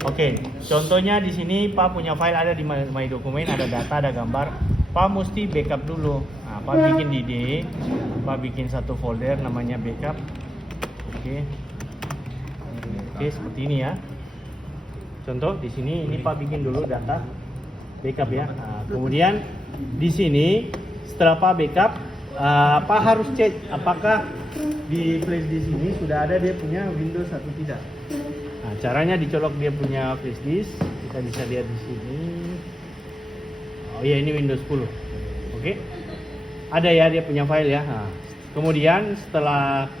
Oke, contohnya di sini Pak punya file ada di My Dokumen, ada data, ada gambar. Pak mesti backup dulu. Nah, Pak bikin di D, Pak bikin satu folder namanya backup. Oke. Oke, seperti ini ya. Contoh di sini ini Pak bikin dulu data backup ya. Nah, kemudian di sini setelah Pak backup, Pak harus cek apakah di flash disk ini sudah ada dia punya Windows atau tidak. Nah, caranya dicolok dia punya flash disk, kita bisa lihat di sini. Oh iya, ini Windows 10. Oke. Ada ya dia punya file ya. Nah, kemudian setelah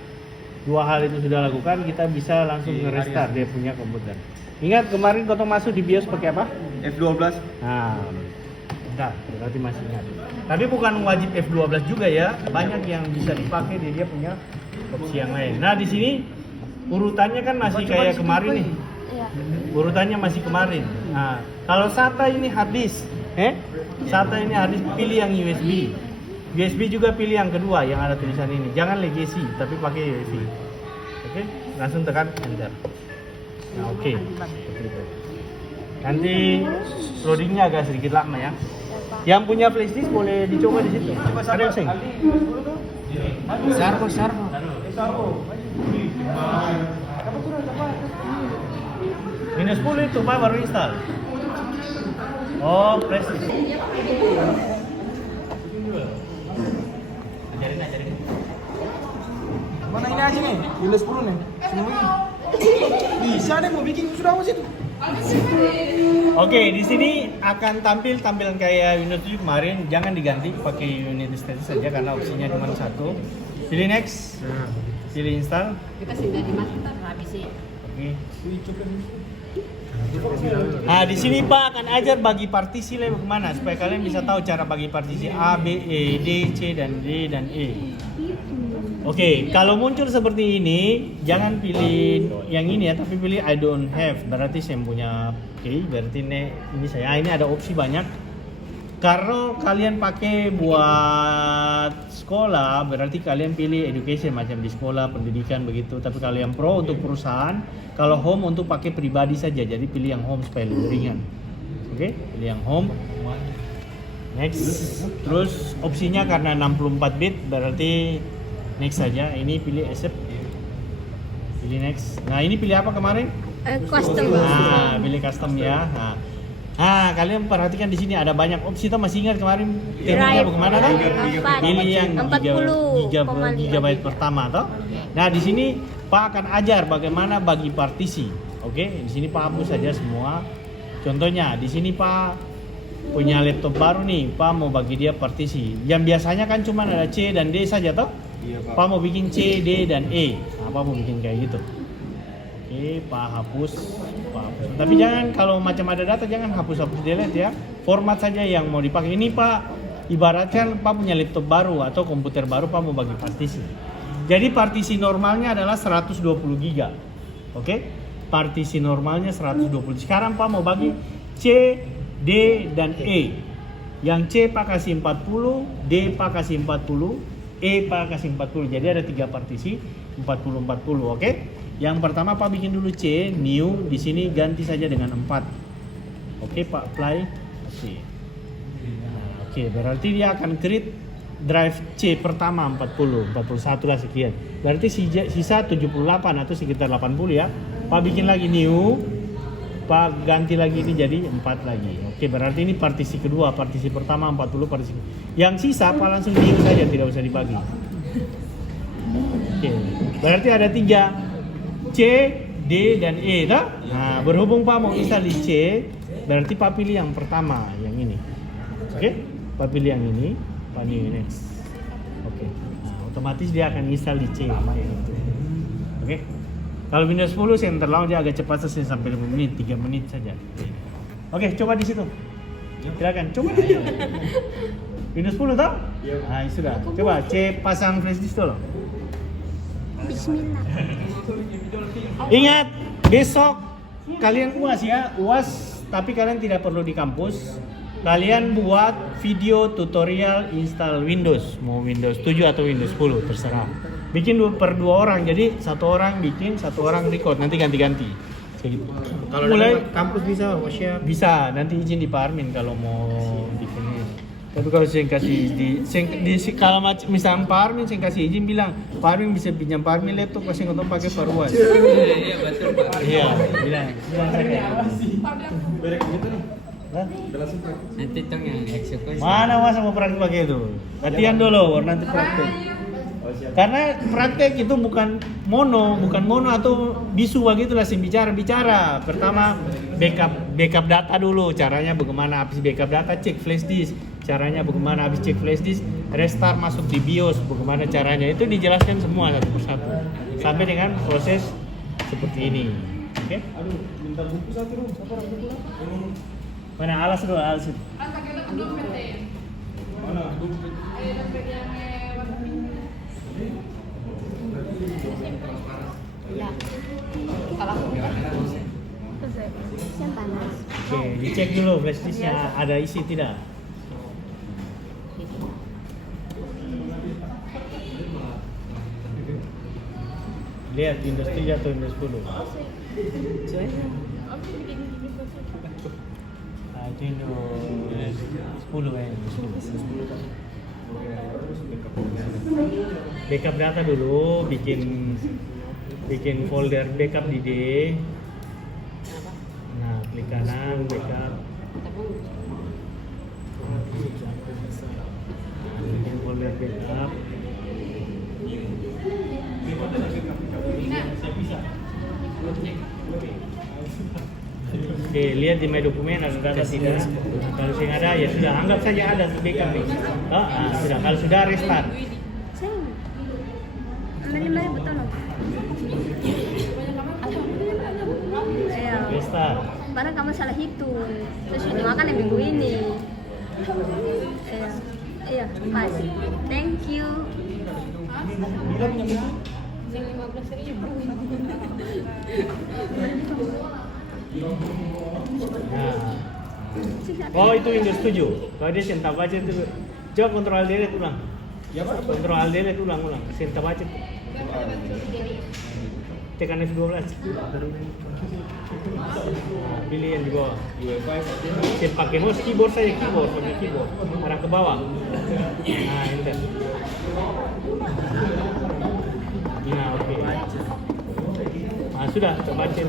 dua hal itu sudah lakukan, kita bisa langsung nge-restart dia punya komputer. Ingat kemarin kau masuk di BIOS pakai apa? F12. Nah, enggak, berarti masih ingat. Tapi bukan wajib F12 juga ya. Banyak yang bisa dipakai dia punya opsi yang lain. Nah, di sini urutannya kan masih kayak kemarin nih. Urutannya masih kemarin. Nah, kalau SATA ini hard disk, SATA ini hard disk, pilih yang USB. USB juga pilih yang kedua yang ada tulisan ini. Jangan legacy, tapi pakai USB. Oke, langsung tekan enter. Nah, oke. Nanti loadingnya agak sedikit lama ya. Yang punya flash disk boleh dicoba di situ. Ada yang sing? Sarko. Windows 10 itu Pak baru install. Oh, flash disk. Ajarin. Mana ini aja nih? Windows 10 nih. Semua ini. Bisa deh mau bikin sudah awas itu. Oke, di sini akan tampilan kayak Windows 7 kemarin. Jangan diganti, pakai Unity Status saja karena opsinya cuma satu. Pilih next. Pilih install. Kita sudah dimasukkan habisnya. Oke. Nah, di sini Pak akan ajar bagi partisi level kemana supaya kalian bisa tahu cara bagi partisi A, B, E, D, C, dan D, dan E. Oke, kalau muncul seperti ini, jangan pilih yang ini ya, tapi pilih I don't have. Berarti saya punya, oke, berarti ini saya. Ini ada opsi banyak. Kalau kalian pakai buat sekolah, berarti kalian pilih education macam di sekolah, pendidikan begitu. Tapi kalau yang pro untuk perusahaan, kalau home untuk pakai pribadi saja. Jadi pilih yang home supaya lebih ringan. Oke, pilih yang home. Next. Terus opsinya karena 64 bit berarti next saja. Ini pilih accept. Pilih next. Nah, ini pilih apa kemarin? Custom. Nah, pilih custom ya. Nah, kalian perhatikan di sini ada banyak opsi. Kita masih ingat kemarin tekniknya bagaimana kan? Pilih yang 40 GB pertama toh. Nah, di sini Pak akan ajar bagaimana bagi partisi. Oke, di sini Pak hapus saja semua. Contohnya di sini Pak punya laptop baru nih, Pak mau bagi dia partisi. Yang biasanya kan cuma ada C dan D saja toh. Pak mau bikin C, D, dan E. Nah, Pak mau bikin kayak gitu. Oke, Pak hapus. Tapi jangan kalau macam ada data jangan hapus delete ya. Format saja yang mau dipakai. Ini Pak ibaratkan Pak punya laptop baru atau komputer baru, Pak mau bagi partisi. Jadi partisi normalnya adalah 120 GB. Oke? Partisi normalnya 120. Sekarang Pak mau bagi C, D, dan E. Yang C Pak kasih 40, D Pak kasih 40, E Pak kasih 40. Jadi ada 3 partisi 40-40, oke? Yang pertama Pak bikin dulu C, new, di sini ganti saja dengan 4. Oke, Pak apply. Oke. Nah, oke, berarti dia akan create drive C pertama 40, 41 lah sekian. Berarti sisa 78 atau sekitar 80 ya. Pak bikin lagi new. Pak ganti lagi ini jadi 4 lagi. Oke, berarti ini partisi kedua, partisi pertama 40, partisi. Yang sisa Pak langsung new saja, tidak usah dibagi. Oke. Berarti ada 3. C, D, dan E, tak? Nah, berhubung Pak mau install di C, berarti Pak pilih yang pertama, yang ini. Oke? Pak pilih yang ini, Pak new next. Oke. Nah, otomatis dia akan install di C. Oke? Kalau Windows 10 center launch dia agak cepat selesai sampai 5 menit, 3 menit saja. Oke, coba di situ. Silakan, coba di situ. Windows 10 tak? Nah, sudah. Coba C pasang flash disk dulu. Bismillah. Ingat, besok kalian UAS ya, UAS, tapi kalian tidak perlu di kampus. Kalian buat video tutorial install Windows, mau Windows 7 atau Windows 10 terserah. Bikin per 2 orang, jadi 1 orang bikin, 1 orang record, nanti ganti-ganti. Segitu. Kalau mulai dari kampus bisa siap. bisa nanti izin di Parmin kalau mau bikin ini. Tapi kalau saya kasih kalau misalnya Parmin saya kasih izin bilang Parmin bisa pinjam Parmin laptop kasih nonton pakai Farwas. Iya betul Pak. Iya, bilang saya. Berek gitu nih. Hah? Nanti tong yang eksekusi. Mana masa mau praktek pakai itu? Latihan dulu, baru nanti praktek. Karena praktek itu bukan mono atau bisu begitu lah bicara. Pertama backup data dulu, caranya bagaimana habis backup data cek flash disk, caranya bagaimana habis cek flash disk restart masuk di BIOS, bagaimana caranya itu dijelaskan semua satu persatu sampai dengan proses seperti ini. Oke? Aduh, minta buku satu dong. Siapa orang buku? Mana alas dulu, alas. Mana? Yang panas. Oke, dicek dulu flash disknya ada isi tidak. Lihat Windows 3 atau Windows 10. Nah, itu Windows 10 ya. Backup data dulu, bikin folder backup di D. Nah, klik kanan backup. Nah, bikin folder backup. Oke, lihat di My Dokumen ada data tidak? Kalau yang ada ya sudah, anggap saja ada backup. Sudah, kalau sudah restart. Saya. Ambil 5.000 betul loh. Iya. Restart. Barang kamu salah hitung. Terus sudah makan yang minggu ini. Iya. Iya, pas. Thank you. Nah. Oh, itu Windows 7. Kalau dia sentak baca itu, coba kontrol delete ulang. Ya Pak. Kontrol delete ulang. Sentak baca. Tekan F12. Nah, pilih yang di bawah. Saya pakai mouse keyboard saja, pakai keyboard. Arah ke bawah. Nah, enter. Nah, oke. Nah, sudah, coba baca.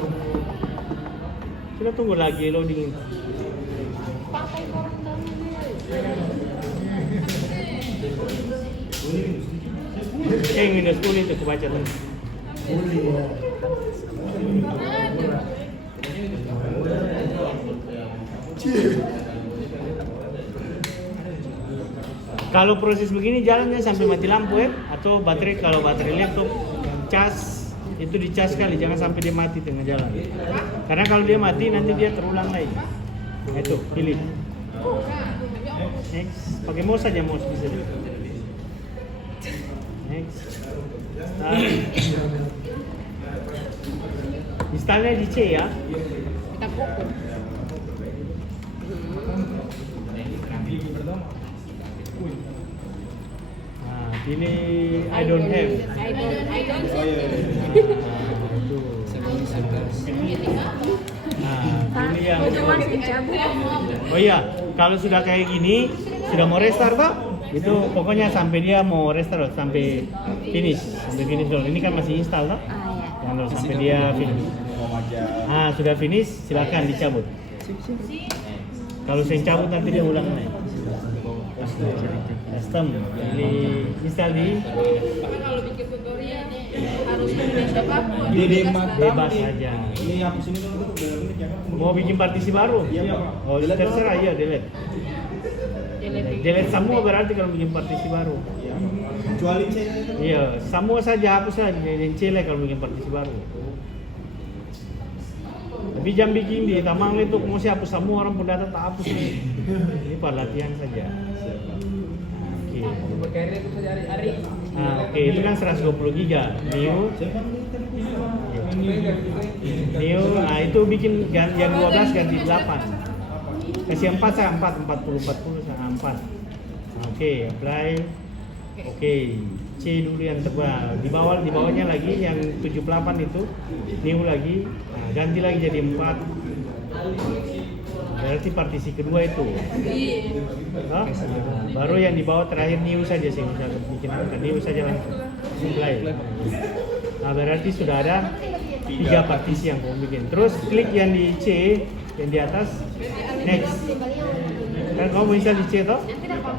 Kita tunggu lagi loading. Windows 10 itu kebaca tuh. Kalau proses begini jalannya sampai mati lampu ya, atau baterai, kalau baterai laptop cas itu dicas kali, jangan sampai dia mati tengah jalan. Karena kalau dia mati nanti dia terulang lagi. Nah, itu pilih. Next, pakai mouse saja, mouse bisa. Next. Installnya di C ya. Kita pukul. Nah, pilih I don't have. I don't Nah, pilih yang. itu masih cabut. Oh iya, kalau sudah kayak gini, sudah mau restart toh? Itu pokoknya sampai dia mau restart, sampai finish dulu. Ini kan masih install toh? Jangan dulu sampai dia finish. Ah, sudah finish, silakan dicabut. Kalau saya cabut nanti dia ulang lagi. Custom, pilih install di bebas saja. Ini hapus ini dulu tuh udah menit ya Pak. Mau bikin partisi baru? Iya, Pak. Oh, terserah, iya delete. Delete semua berarti kalau bikin partisi baru. Iya. Kecuali C itu. Iya, semua saja hapus saja yang celek kalau bikin partisi baru. Tapi jangan bikin di tamang itu mau hapus semua, orang pun data tak hapus. Ini perlatihan saja. Oke. Nah, oke, itu kan 120 giga. New, nah itu bikin yang 12 ganti 8. Kasih 4 saya 4, 40 saya 4. Oke, apply. Oke, C dulu yang tebal. Di bawahnya lagi yang 78 itu new lagi. Nah, ganti lagi jadi 4. Berarti partisi kedua itu. Hah? Baru yang di bawah terakhir new saja sih, misalnya bikin apa? New saja langsung. Mulai. Nah, berarti sudah ada 3 partisi yang kamu bikin. Terus klik yang di C, yang di atas, next. Kan kamu bisa di C toh?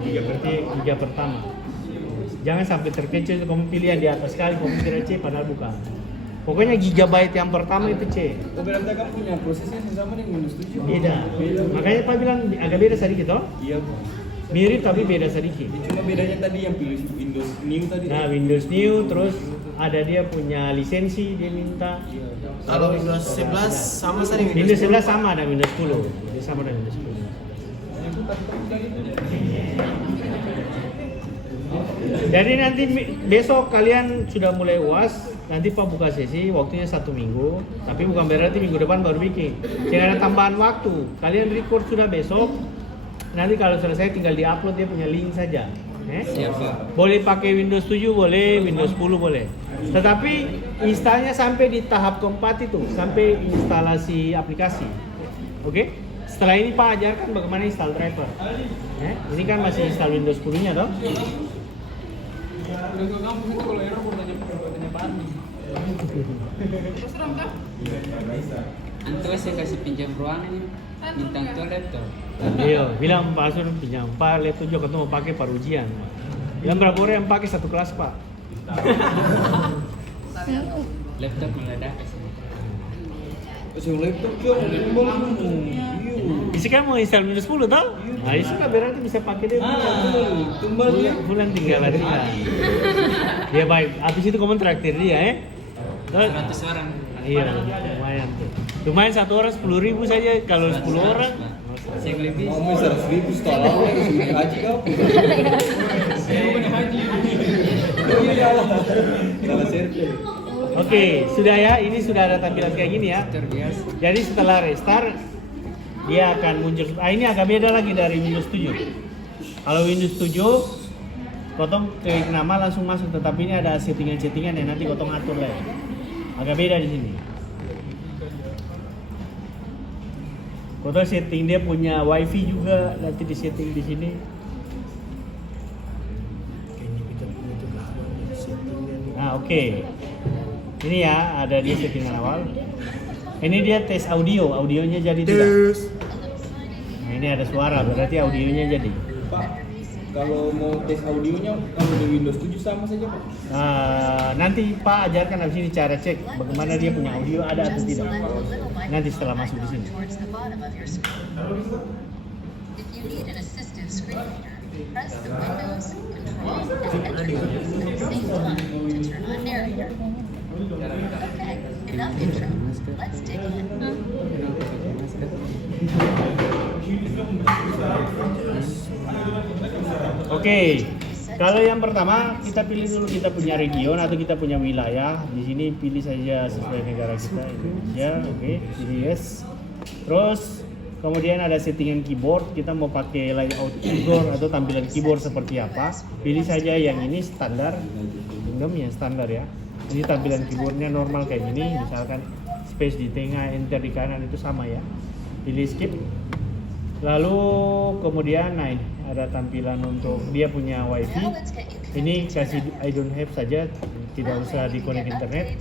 Berarti 3 pertama. Jangan sampai terkecoh, kamu pilih yang di atas sekali, kamu kira C padahal bukan. Pokoknya gigabyte yang pertama itu C. Oh, berarti kamu punya prosesnya sama dengan Windows 7? Beda. Makanya Pak bilang agak beda sedikit toh? Iya. Mirip tapi beda sedikit. Cuma bedanya tadi yang pilih Windows New tadi. Nah, Windows New, terus ada dia punya lisensi, dia minta. Kalau Windows 11 sama saja Windows 11 sama ada Windows 10. Dia sama dengan Windows 10. Jadi nanti besok kalian sudah mulai UAS, nanti Pak buka sesi, waktunya 1 minggu, tapi bukan berarti minggu depan baru bikin. Jangan ada tambahan waktu. Kalian record sudah besok, nanti kalau selesai tinggal di-upload, dia punya link saja. Siap, Pak. Boleh pakai Windows 7 boleh, Windows 10 boleh. Tetapi installnya sampai di tahap keempat itu, sampai instalasi aplikasi. Oke? Setelah ini Pak ajarkan bagaimana install driver. Ini kan masih install Windows 10-nya toh? Udah ke kampus itu kalau error bertanya Pak Andi. Terus terang kah? Antua saya kasih pinjam ruangan ini, bintang tuh laptop. Iya, bilang Pak Asun pinjam Pak laptop juga ketemu pakai para ujian. Yang berapa orang yang pakai satu kelas Pak? Laptop meledak. Yang laptop juga Bisa kan mau install Windows 10 tau? Nah itu kan berarti bisa pakai dia tumbal dia. bulan tinggal lagi. Ya baik, habis itu kamu traktir dia 100 orang. Iya, lumayan tuh. Lumayan 1 orang 10.000 saja, kalau 10 orang Saya lebih. Kamu 100.000 setelah awal sudah haji kau. Saya bukan haji. Iya lah. Salah server. Oke, sudah ya, ini sudah ada tampilan kayak gini ya. Terbiasa. Jadi setelah restart dia akan muncul. Ini agak beda lagi dari Windows 7. Kalau Windows 7 kotong klik nama langsung masuk, tetapi ini ada settingan-settingan yang nanti kotong atur lah. Agak beda di sini. Kotong setting dia punya WiFi juga nanti di setting di sini. Nah, oke. Ini ya ada di settingan awal. Ini dia tes audionya jadi tidak? Nah, ini ada suara, berarti audionya jadi. Pak, kalau mau tes audionya kalau di Windows 7 sama saja Pak? Nanti Pak ajarkan habis ini cara cek bagaimana dia punya audio ada atau tidak. Nanti setelah masuk di sini. Oke, kalau yang pertama kita pilih dulu kita punya region atau kita punya wilayah. Di sini pilih saja sesuai negara kita, Indonesia. Oke, pilih yes. Terus kemudian ada settingan keyboard. Kita mau pakai layout keyboard atau tampilan keyboard seperti apa? Pilih saja yang ini standar, yang standar ya. Ini tampilan keyboardnya normal kayak gini. Misalkan space di tengah, enter di kanan itu sama ya. Pilih skip. Lalu kemudian nah ini ada tampilan untuk dia punya WiFi. Ini kasih I don't have saja, tidak usah di connect internet.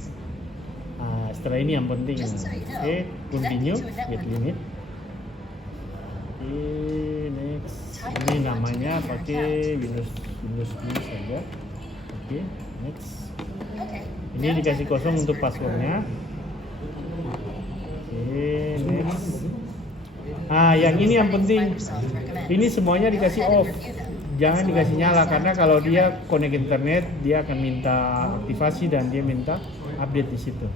Setelah ini yang penting. Oke, continue, get limit. Oke, next. Ini namanya pakai Windows 10 saja. Oke, next. Ini dikasih kosong untuk passwordnya. Oke, next. Yang ini yang penting. Ini semuanya dikasih off. Jangan dikasih nyala karena kalau dia connect internet, dia akan minta aktivasi dan dia minta update di situ.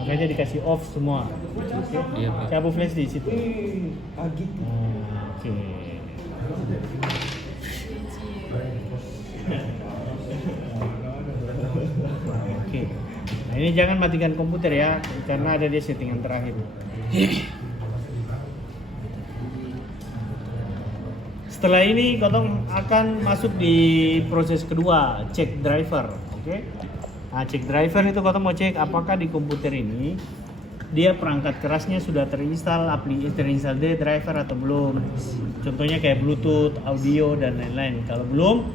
Makanya dikasih off semua. Oke. Iya, Pak. Cabut flash di situ. Oke. Oke. Nah, ini jangan matikan komputer ya, karena ada dia settingan terakhir. Setelah ini kotong akan masuk di proses kedua, cek driver, oke? Nah, cek driver itu kotong mau cek apakah di komputer ini dia perangkat kerasnya sudah terinstall terinstall driver atau belum. Contohnya kayak Bluetooth, audio dan lain-lain. Kalau belum,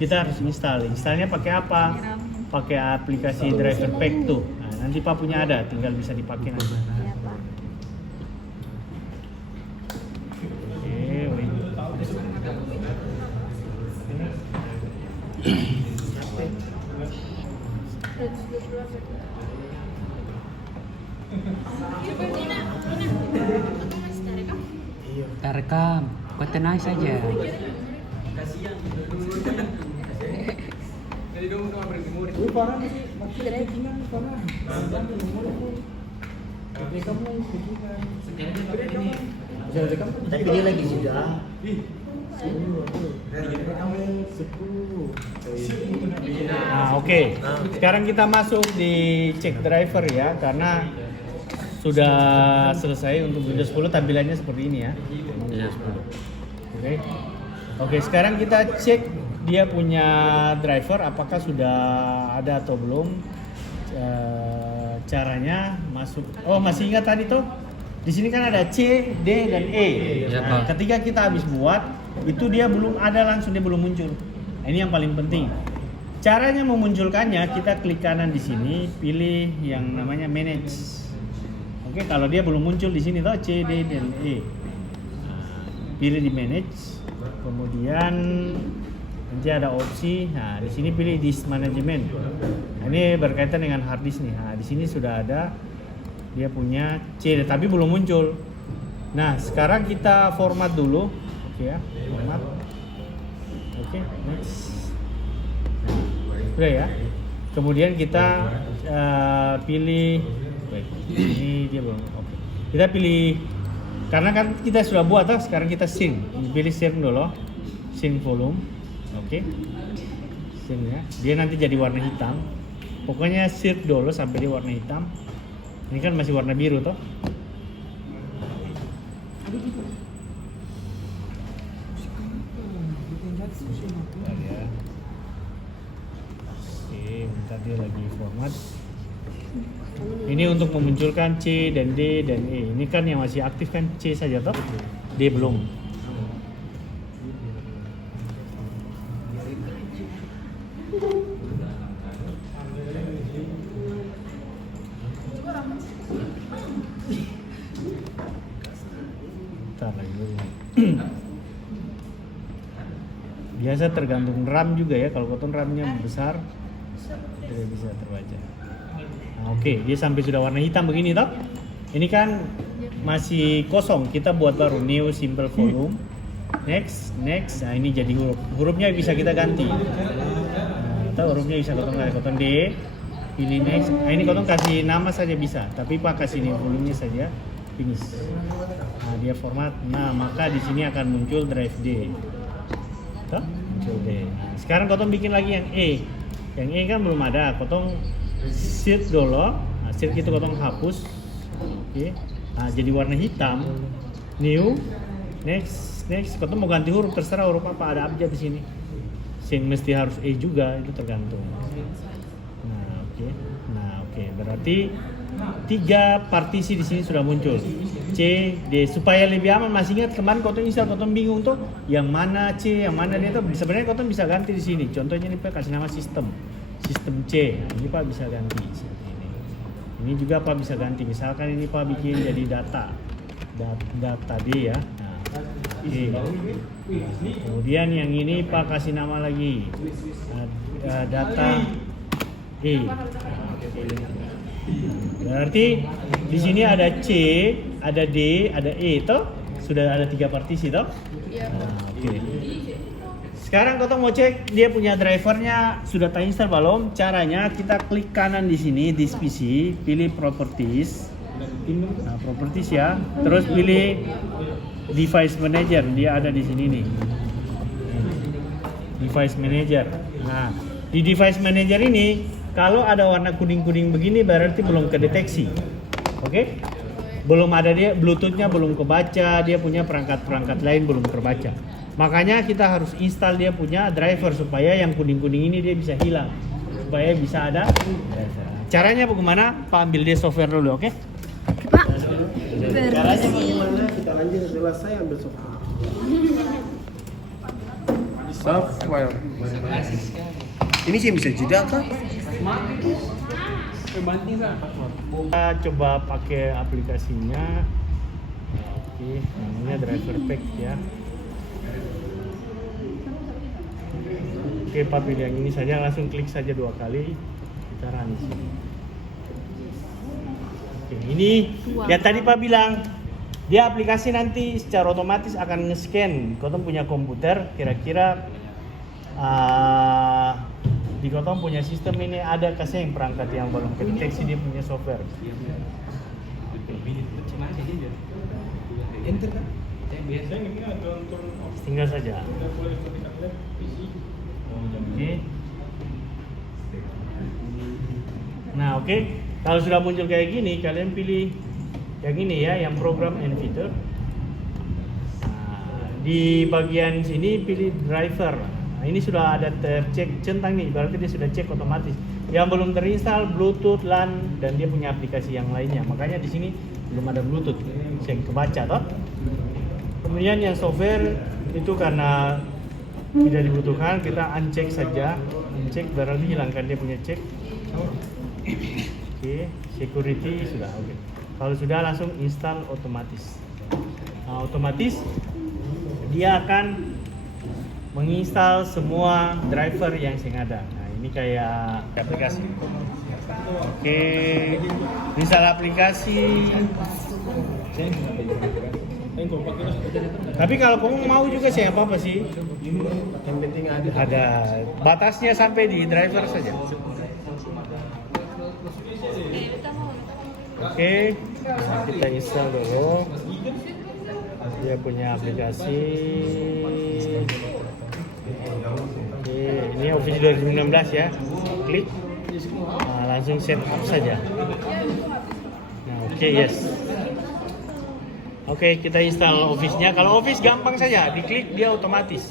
kita harus install. Installnya pakai apa? Pakai aplikasi driver pack tuh. Nah, nanti Pak punya ada, tinggal bisa dipakai nanti. Iya, Pak. Tak rekam, kau tenang saja. Tapi dia lagi sudah. Nah, oke. Sekarang kita masuk di cek driver ya, karena sudah selesai untuk Windows 10 tampilannya seperti ini ya. Windows 10. Oke. Oke, sekarang kita cek dia punya driver apakah sudah ada atau belum. Caranya masuk. Oh, masih ingat tadi tuh? Di sini kan ada C, D dan E. Nah, ketika kita habis buat, itu dia belum ada langsung, dia belum muncul. Nah, ini yang paling penting. Caranya memunculkannya, kita klik kanan di sini, pilih yang namanya manage. Oke, kalau dia belum muncul di sini tuh C, D dan E. Nah, pilih di manage. Kemudian nanti ada opsi. Nah, di sini pilih disk management. Nah, ini berkaitan dengan hard disk nih. Nah, di sini sudah ada dia punya C, tapi belum muncul. Nah, sekarang kita format dulu. Oke ya, format. Oke, next. Udah ya. Kemudian kita pilih. Wait, ini dia belum. Oke. Kita pilih, karena kan kita sudah buat, sekarang kita sync. Pilih sync dulu. Sync volume. Oke. Sync ya. Dia nanti jadi warna hitam. Pokoknya sync dulu sampai dia warna hitam. Ini kan masih warna biru toh. Bentar ya. Oke, bentar dia lagi format. Ini untuk memunculkan C dan D dan E. Ini kan yang masih aktif kan C saja toh. D belum. Biasa tergantung RAM juga ya, kalau koton RAM-nya besar tidak bisa terbaca. Nah, oke, dia sampai sudah warna hitam begini toh. Ini kan masih kosong, kita buat baru new simple volume. Next. Nah, ini jadi hurufnya bisa kita ganti. Nah, atau hurufnya bisa koton D, pilih next. Nah, ini koton kasih nama saja bisa, tapi Pak kasih new volumenya saja, finish. Nah, dia format. Nah, maka di sini akan muncul drive D. Muncul D. Nah, sekarang kotong bikin lagi yang E. Yang E kan belum ada. Kotong shift dulu. Nah, shift itu kotong hapus. Oke. Nah, jadi warna hitam. New. Next. Kotong mau ganti huruf, terserah huruf apa, ada abjad di sini. Sing mesti harus E juga, itu tergantung. Nah, oke. Berarti 3 partisi di sini sudah muncul. C, D, supaya lebih aman. Masih ingat kemarin kotong install, kotong bingung tuh yang mana C, yang mana D tuh. Sebenarnya kotong bisa ganti di sini. Contohnya ini Pak kasih nama sistem C. Nah, ini Pak bisa ganti seperti ini. Ini juga Pak bisa ganti. Misalkan ini Pak bikin jadi data D ya. Nah, E. Kemudian yang ini Pak kasih nama lagi data E. Berarti di sini ada C, ada D, ada E toh? Sudah ada 3 partisi toh? Iya. Nah, oke. Sekarang kotong mau cek dia punya drivernya sudah terinstall belum? Caranya kita klik kanan di sini di PC, pilih properties. Nah, properties ya. Terus pilih device manager, dia ada di sini nih. Device manager. Nah, di device manager ini kalau ada warna kuning-kuning begini berarti belum kedeteksi. Oke? Belum ada dia, Bluetooth-nya belum kebaca, dia punya perangkat-perangkat lain belum terbaca. Makanya kita harus install dia punya driver supaya yang kuning-kuning ini dia bisa hilang. Supaya bisa ada driver. Caranya bagaimana? Pak ambil dia software dulu, oke? Pak, Caranya bagaimana? Kita lanjut setelah saya ambil software. Software. Ini sih bisa jeda kan? Kita coba pakai aplikasinya. Oke, namanya driver pack ya. Oke, Pak pilih yang ini saja, langsung klik saja 2 kali. Kita run di sini. Oke, ini ya tadi Pak bilang dia aplikasi nanti secara otomatis akan nge-scan. Kotong punya komputer, kira-kira di Kotong punya sistem ini ada kasih yang perangkat yang belum kedeteksi dia punya software. Enter kan? Tinggal saja. Oke. Nah, oke. Kalau sudah muncul kayak gini, kalian pilih yang ini ya, yang program and feature. Nah, di bagian sini pilih driver. Nah, ini sudah ada tercek centang nih, berarti dia sudah cek otomatis. Yang belum terinstall Bluetooth, LAN, dan dia punya aplikasi yang lainnya. Makanya di sini belum ada Bluetooth. Saya kebaca toh. Kemudian yang software itu karena tidak dibutuhkan, kita uncheck saja. Uncheck berarti hilangkan dia punya check. Oke, security sudah oke. Kalau sudah langsung install otomatis. Nah, otomatis dia akan menginstal semua driver yang ada. Nah, ini kayak aplikasi. Oke, install aplikasi. Tapi kalau kamu mau juga sih apa sih? Yang penting ada. Ada batasnya sampai di driver saja. Oke, kita install dulu. Dia punya aplikasi. Oke, ini Office 2016 ya. Klik. Nah, langsung set up saja. Nah, oke, yes. Oke, kita install Office-nya. Kalau Office gampang saja, diklik dia otomatis.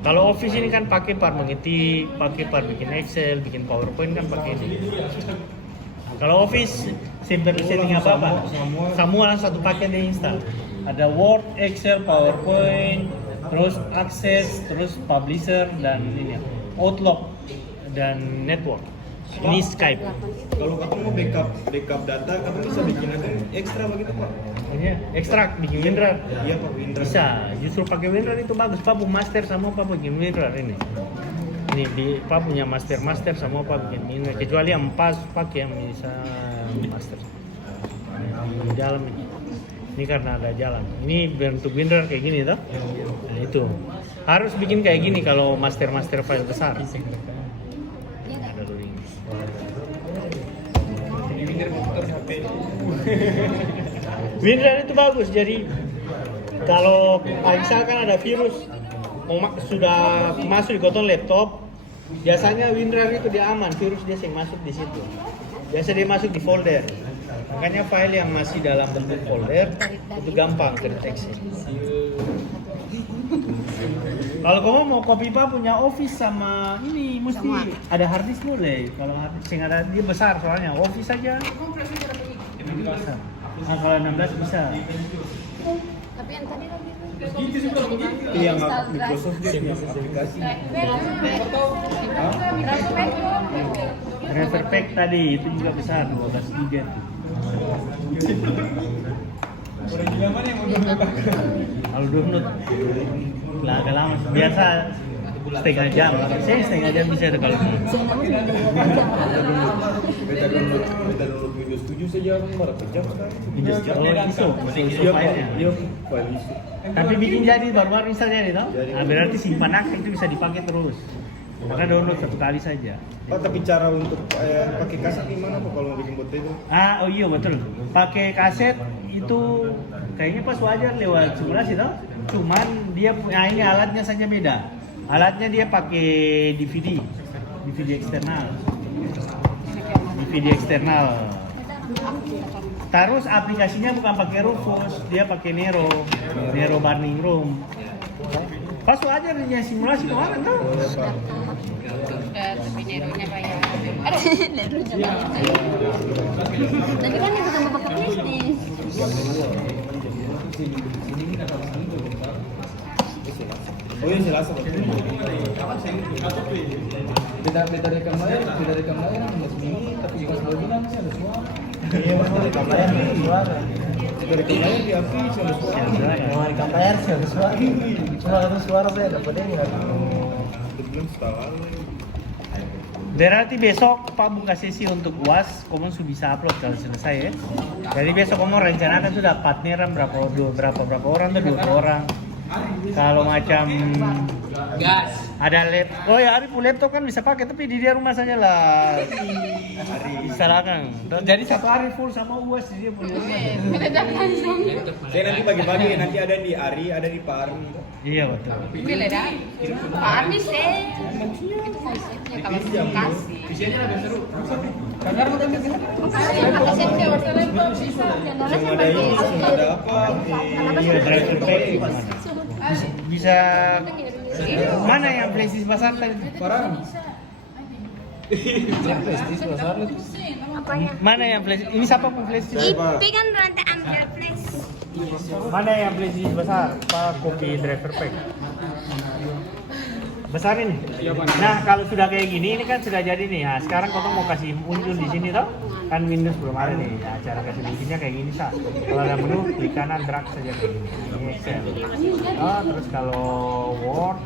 Kalau Office ini kan pakai par mengetik, pakai par bikin Excel, bikin PowerPoint kan pakai ini. Kalau Office simple setting apa-apa, semua satu paket dia install. Ada Word, Excel, PowerPoint, terus Access, terus Publisher, dan ini Outlook dan Network. Ini Skype. Kalau kamu mau backup data, kamu bisa bikin ekstra begitu Pak? Ini ekstrak bikin WinRAR. Iya Pak, Windows. Bisa, justru pakai WinRAR itu bagus. Pak master sama Pak bikin WinRAR ini. Ini di Pak punya master sama Pak bikin WinRAR. Kecuali yang pas pakai yang bisa master. Di dalam ini. Ini karena ada jalan. Ini bentuk WinRAR kayak gini toh. Nah itu harus bikin kayak gini kalau master file besar. Ada dulu ini. WinRAR itu bagus. Jadi kalau misalkan ada virus sudah masuk di Kotong laptop, biasanya WinRAR itu dia aman, virus dia sering masuk di situ. Biasa dia masuk di folder. Makanya file yang masih dalam bentuk folder itu gampang terdeteksi. Kalau kamu mau copy Pak punya Office sama ini mesti ada hard disk dulu deh. Kalau hard disk yang ada dia besar soalnya Office saja. Besar. Nah, kalau 16 bisa. Tapi yang tadi lagi Iya, Microsoft dia punya aplikasi. Driver pack tadi itu juga besar 12 GB. Kalau download lah agak lama. Biasa setengah jam. Saya setengah jam bisa kalau Beta download Windows 7 saja berapa jam sekarang? Windows ISO, Iya, filenya. iya, file ISO. Tapi bikin jadi baru-baru install jadi toh? Nah, berarti simpan aja itu bisa dipakai terus. Maka download satu kali saja. Pak, tapi cara untuk pakai kaset gimana Pak kalau mau bikin bot itu? Oh iya betul. Pakai kaset itu kayaknya pas wajar lewat simulasi toh. Cuman dia punya ini alatnya saja beda. Alatnya dia pakai DVD eksternal. DVD eksternal. Terus aplikasinya bukan pakai Rufus, dia pakai Nero Burning Room. Pas lu aja dia simulasi kemarin tuh. Tapi Neronya bayar. Tapi kan itu sama pakai bisnis. Oh iya Selasa. Beda dari kemarin mas Mimi, tapi pas Bobina masih ada suara. Iya betul di kamar ada suara. Dari kemarin di api ada suara. Yang di kamar sih ada suara. Cuma ada suara saya dapat dengar. Belum setahun. Berarti besok Pak buka sesi untuk UAS, kamu sudah bisa upload kalau selesai ya. Jadi besok kamu rencanakan sudah partneran berapa orang tuh 2 orang. Kalau macam Gas. ada laptop, oh ya Ari punya laptop kan bisa pakai tapi di dia rumah saja lah. Instalakan. Jadi satu hari full sama UAS di dia punya rumah. Saya nanti bagi-bagi, nanti ada di Ari, ada di Pak Armi. Iya betul. Boleh dah. Pak Armi sih. Itu konsepnya kalau kasih. Kalau konsepnya masalah itu Semua ada ini, semua ada apa? Iya driver pack. Bisa mana yang prestis pasar tadi? Parang. apanya? Mana yang flash? Ini siapa pun flash? IP kan rantai ambil flash. Mana yang flash besar? Pak kopi driver pack. Besarin. Nah kalau sudah kayak gini, ini kan sudah jadi nih. Nah, sekarang kau mau kasih muncul di sini toh? Kan Windows belum ada nih. Nah, cara kasih munculnya kayak gini sah. Kalau ada menu, klik kanan drag saja kayak gini. Ini Excel. Oh, terus kalau Word,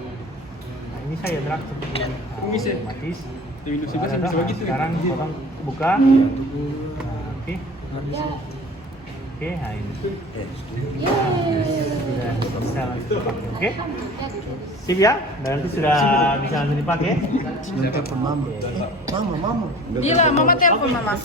nah ini saya drag seperti ini. Otomatis. Sekarang potong buka. Nah, oke. Oke, nah ini. Sudah bisa langsung dipakai. Oke. Sip ya, nanti sudah bisa langsung dipakai. Mama. Bila mama telepon mama.